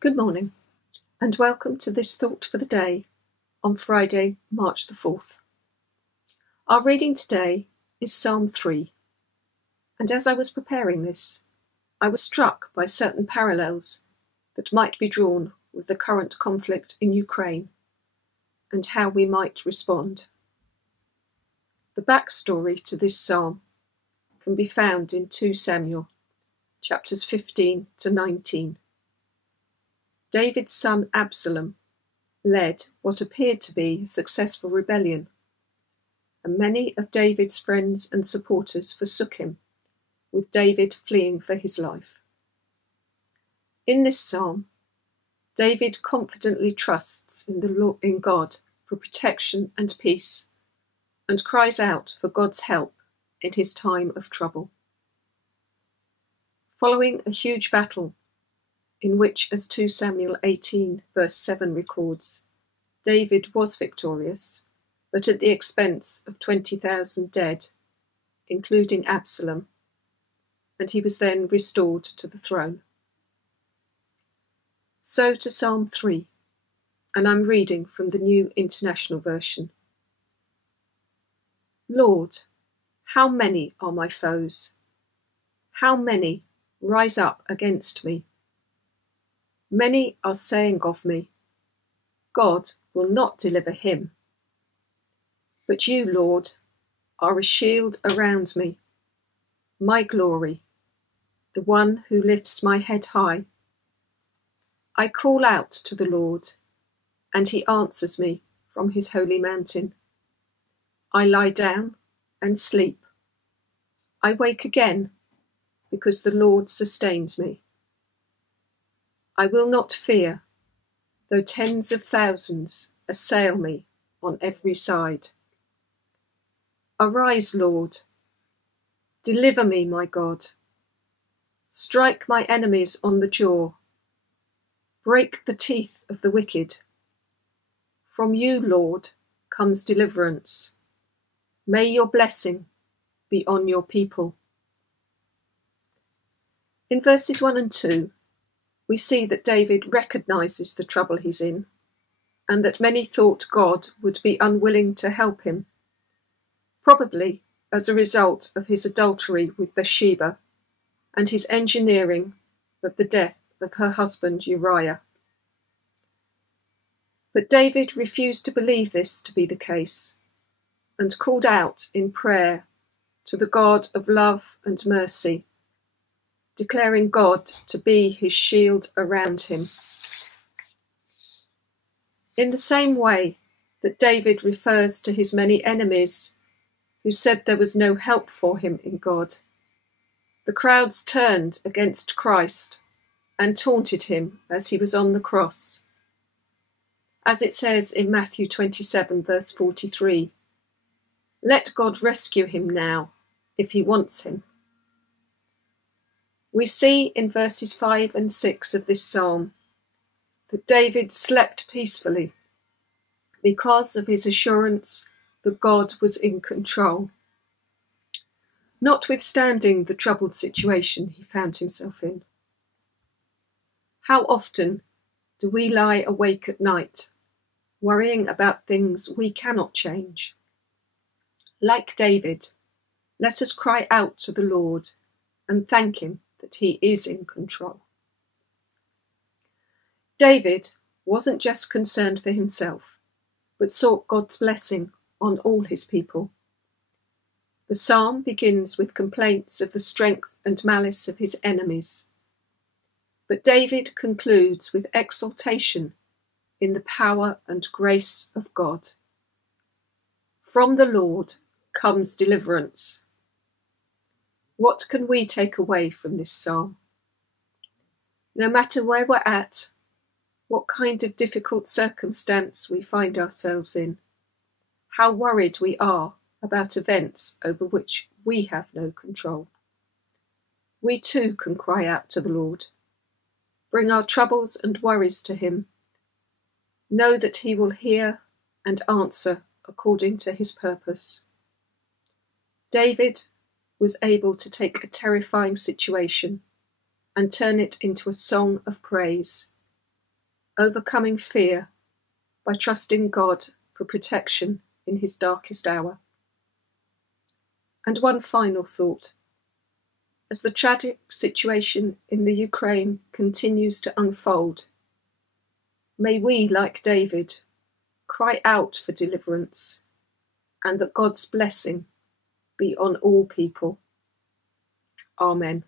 Good morning, and welcome to this thought for the day on Friday, March the 4th. Our reading today is Psalm 3, and as I was preparing this, I was struck by certain parallels that might be drawn with the current conflict in Ukraine and how we might respond. The backstory to this psalm can be found in 2 Samuel, chapters 15 to 19. David's son Absalom led what appeared to be a successful rebellion, and many of David's friends and supporters forsook him, with David fleeing for his life. In this psalm, David confidently trusts in God for protection and peace, and cries out for God's help in his time of trouble. Following a huge battle, in which, as 2 Samuel 18 verse 7 records, David was victorious, but at the expense of 20,000 dead, including Absalom, and he was then restored to the throne. So to Psalm 3, and I'm reading from the New International Version. Lord, how many are my foes? How many rise up against me? Many are saying of me, God will not deliver him. But you, Lord, are a shield around me, my glory, the one who lifts my head high. I call out to the Lord, and he answers me from his holy mountain. I lie down and sleep. I wake again because the Lord sustains me. I will not fear, though tens of thousands assail me on every side. Arise, Lord. Deliver me, my God. Strike my enemies on the jaw. Break the teeth of the wicked. From you, Lord, comes deliverance. May your blessing be on your people. In verses 1 and 2, we see that David recognises the trouble he's in, and that many thought God would be unwilling to help him, probably as a result of his adultery with Bathsheba and his engineering of the death of her husband Uriah. But David refused to believe this to be the case, and called out in prayer to the God of love and mercy, declaring God to be his shield around him. In the same way that David refers to his many enemies who said there was no help for him in God, the crowds turned against Christ and taunted him as he was on the cross. As it says in Matthew 27 verse 43, let God rescue him now, if he wants him. We see in verses 5 and 6 of this psalm that David slept peacefully because of his assurance that God was in control, notwithstanding the troubled situation he found himself in. How often do we lie awake at night, worrying about things we cannot change? Like David, let us cry out to the Lord and thank him that he is in control. David wasn't just concerned for himself, but sought God's blessing on all his people. The psalm begins with complaints of the strength and malice of his enemies, but David concludes with exaltation in the power and grace of God. From the Lord comes deliverance. What can we take away from this psalm? No matter where we're at, what kind of difficult circumstance we find ourselves in, how worried we are about events over which we have no control, we too can cry out to the Lord, bring our troubles and worries to him, know that he will hear and answer according to his purpose. David was able to take a terrifying situation and turn it into a song of praise, overcoming fear by trusting God for protection in his darkest hour. And one final thought. As the tragic situation in the Ukraine continues to unfold, may we, like David, cry out for deliverance and that God's blessing be on all people. Amen.